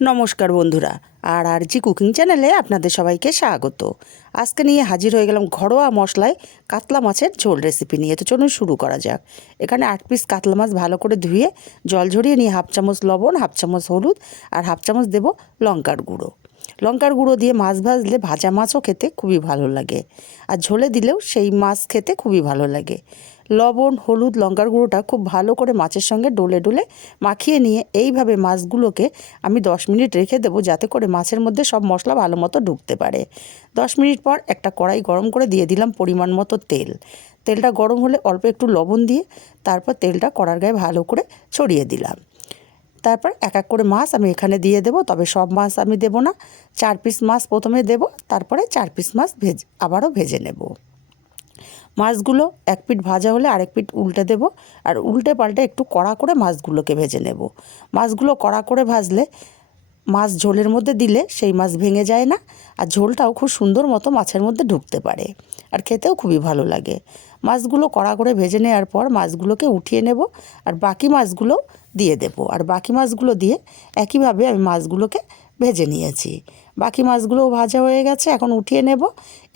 নমস্কার বন্ধুরা, আর জি কুকিং চ্যানেলে আপনাদের সবাইকে স্বাগত। আজকে নিয়ে হাজির হয়ে গেলাম ঘরোয়া মশলায় কাতলা মাছের ঝোল রেসিপি নিয়ে। তো চলুন শুরু করা যাক। এখানে 8 পিস কাতলা মাছ ভালো করে ধুয়ে জল ঝরিয়ে নিয়ে হাফ চামচ লবণ, হাফ চামচ হলুদ আর হাফ চামচ দেব লঙ্কার গুঁড়ো। লঙ্কার গুঁড়ো দিয়ে মাছ ভাজলে ভাজা মাছও খেতে খুবই ভালো লাগে, আর ঝোলে দিলেও সেই মাছ খেতে খুবই ভালো লাগে। লবণ, হলুদ, লঙ্কার গুঁড়োটা খুব ভালো করে মাছের সঙ্গে ডলে ডলে মাখিয়ে নিয়ে এইভাবে মাছগুলোকে আমি 10 মিনিট রেখে দেবো, যাতে করে মাছের মধ্যে সব মশলা ভালো মতো ঢুকতে পারে। 10 মিনিট পর একটা কড়াই গরম করে দিয়ে দিলাম পরিমাণ মতো তেল। তেলটা গরম হলে অল্প একটু লবণ দিয়ে তারপর তেলটা কড়ার গায়ে ভালো করে ছড়িয়ে দিলাম। তারপর এক এক করে মাছ আমি এখানে দিয়ে দেবো, তবে সব মাছ আমি দেবো না। 4 পিস মাছ প্রথমে দেবো, তারপরে 4 পিস মাছ আবারও ভেজে নেব। মাছগুলো এক পিঠ ভাজা হলে আরেক পিঠ উল্টে দেব, আর উল্টে পাল্টে একটু কড়া করে মাছগুলোকে ভেজে নেব। মাছগুলো কড়া করে ভাজলে মাছ ঝোলের মধ্যে দিলে সেই মাছ ভেঙে যায় না, আর ঝোলটাও খুব সুন্দর মতো মাছের মধ্যে ঢুকতে পারে, আর খেতেও খুবই ভালো লাগে। মাছগুলো কড়া করে ভেজে নেওয়ার পর মাছগুলোকে উঠিয়ে নেব, আর বাকি মাছগুলো দিয়ে দেব। আর বাকি মাছগুলো দিয়ে একইভাবে আমি মাছগুলোকে ভেজে নিয়েছি। বাকি মাছগুলোও ভাজা হয়ে গেছে, এখন উঠিয়ে নেব।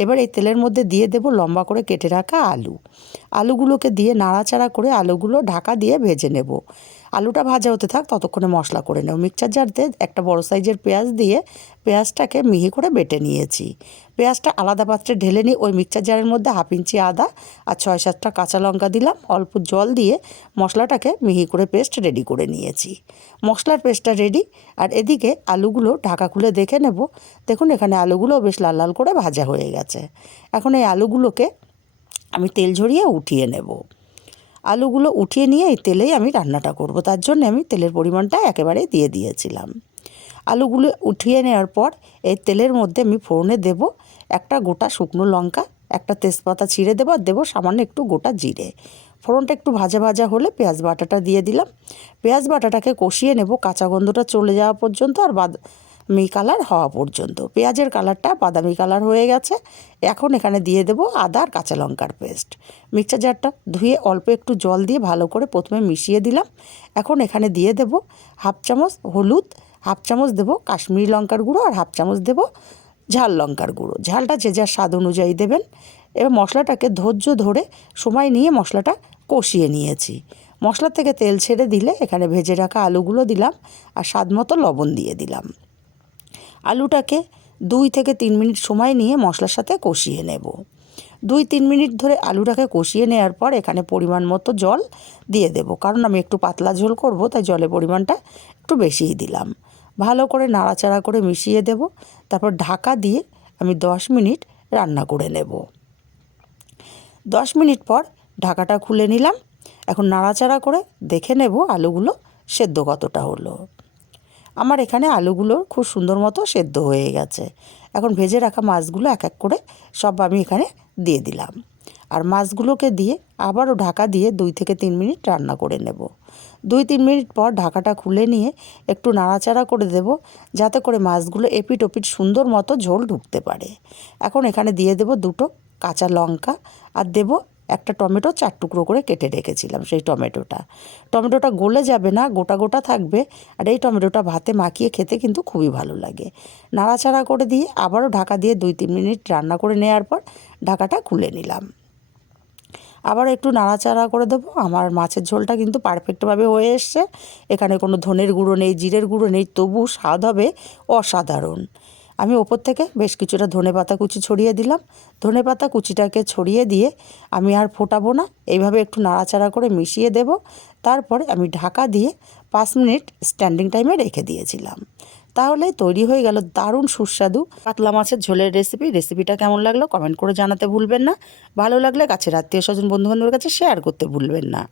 এবার এই তেলের মধ্যে দিয়ে দেব লম্বা করে কেটে রাখা আলুগুলোকে দিয়ে নাড়াচাড়া করে আলুগুলো ঢাকা দিয়ে ভেজে নেব। আলুটা ভাজা হতে থাক, ততক্ষণে মশলা করে নেব। মিক্সচার জারতে একটা বড় সাইজের পেঁয়াজ দিয়ে পেঁয়াজটাকে মিহি করে বেটে নিয়েছি। পেঁয়াজটা আলাদা পাত্রে ঢেলে নিয়ে ওই মিক্সচার জারের মধ্যে হাফ ইঞ্চি আদা আর 6-7টা কাঁচা লঙ্কা দিলাম। অল্প জল দিয়ে মশলাটাকে মিহি করে পেস্ট রেডি করে নিয়েছি। মশলার পেস্টটা রেডি, আর এদিকে আলুগুলো ঢাকা খুলে দেখে নেব। দেখুন এখানে আলুগুলো বেশ লাল লাল করে ভাজা হয়ে গেছে। এখন এই আলুগুলোকে আমি তেল ঝরিয়ে উঠিয়ে নেব। আলুগুলো উঠিয়ে নিয়ে এই তেলেই আমি রান্নাটা করব, তার জন্য আমি তেলের পরিমাণটা একেবারে দিয়ে দিয়েছিলাম। আলুগুলো উঠিয়ে নেওয়ার পর এই তেলের মধ্যে আমি ফোড়নে দেব একটা গোটা শুকনো লঙ্কা, একটা তেজপাতা ছিঁড়ে দেবো, আর দেবো সামান্য একটু গোটা জিরে। ফোড়নটা একটু ভাজা ভাজা হলে পেঁয়াজ বাটাটা দিয়ে দিলাম। পেঁয়াজ বাটাটাকে কষিয়ে নেব কাঁচা গন্ধটা চলে যাওয়া পর্যন্ত, আর বাদামি কালার হওয়া পর্যন্ত। পেঁয়াজের কালারটা বাদামি কালার হয়ে গেছে। এখন এখানে দিয়ে দেব আদা আর কাঁচা লঙ্কার পেস্ট। মিক্সচার জারটা ধুয়ে অল্প একটু জল দিয়ে ভালো করে প্রথমে মিশিয়ে দিলাম। এখন এখানে দিয়ে দেব হাফ চামচ হলুদ, হাফ চামচ দেব কাশ্মীরি লঙ্কার গুঁড়ো, আর হাফ চামচ দেব ঝাল লঙ্কার গুঁড়ো। ঝালটা যে যার স্বাদ অনুযায়ী দেবেন। এবার মশলাটাকে ধৈর্য ধরে সময় নিয়ে মশলাটা কষিয়ে নিয়েছি। মশলা থেকে তেল ছেড়ে দিলে এখানে ভেজে রাখা আলুগুলো দিলাম, আর স্বাদ মতো লবণ দিয়ে দিলাম। আলুটাকে 2 থেকে 3 মিনিট সময় নিয়ে মশলার সাথে কষিয়ে নেব। 2-3 মিনিট ধরে আলুটাকে কষিয়ে নেওয়ার পর এখানে পরিমাণ মতো জল দিয়ে দেব, কারণ আমি একটু পাতলা ঝোল করব, তাই জলের পরিমাণটা একটু বেশিই দিলাম। ভালো করে নাড়াচাড়া করে মিশিয়ে দেব, তারপর ঢাকা দিয়ে আমি 10 মিনিট রান্না করে নেব। 10 মিনিট পর ঢাকাটা খুলে নিলাম। এখন নাড়াচাড়া করে দেখে নেব আলুগুলো সেদ্ধ কতটা হলো। আমার এখানে আলুগুলো খুব সুন্দর মতো সেদ্ধ হয়ে গেছে। এখন ভেজে রাখা মাছগুলো এক এক করে সব আমি এখানে দিয়ে দিলাম, আর মাছগুলোকে দিয়ে আবারও ঢাকা দিয়ে 2 থেকে 3 মিনিট রান্না করে নেব। 2-3 মিনিট পর ঢাকাটা খুলে নিয়ে একটু নাড়াচাড়া করে দেব, যাতে করে মাছগুলো এপিট ওপিট সুন্দর মতো ঝোল ঢুকতে পারে। এখন এখানে দিয়ে দেব 2টো কাঁচা লঙ্কা, আর দেব একটা টমেটো 4 টুকরো করে কেটে রেখেছিলাম। সেই টমেটোটা গলে যাবে না, গোটা গোটা থাকবে, আর এই টমেটোটা ভাতে মাখিয়ে খেতে কিন্তু খুবই ভালো লাগে। নাড়াচাড়া করে দিয়ে আবারও ঢাকা দিয়ে 2-3 মিনিট রান্না করে নেওয়ার পর ঢাকাটা খুলে নিলাম। আবার একটু নাড়াচাড়া করে দেবো। আমার মাছের ঝোলটা কিন্তু পারফেক্টভাবে হয়ে এসছে। এখানে কোনো ধনের গুঁড়ো নেই, জিরের গুঁড়ো নেই, তবু স্বাদ হবে অসাধারণ। আমি ওপর থেকে বেশ কিছুটা ধনেপাতা কুচি ছড়িয়ে দিলাম। ধনেপাতা কুচিটাকে ছড়িয়ে দিয়ে আমি আর ফোটাবো না, এইভাবে একটু নাড়াচাড়া করে মিশিয়ে দেব। তারপরে আমি ঢাকা দিয়ে 5 মিনিট স্ট্যান্ডিং টাইমে রেখে দিয়েছিলাম। তাহলে তৈরি হয়ে গেল দারুণ সুস্বাদু কাতলা মাছের ঝোলের রেসিপিটা কেমন লাগলো কমেন্ট করে জানাতে ভুলবেন না। ভালো লাগলে কাছের আত্মীয় স্বজন বন্ধুবান্ধবের কাছে শেয়ার করতে ভুলবেন না।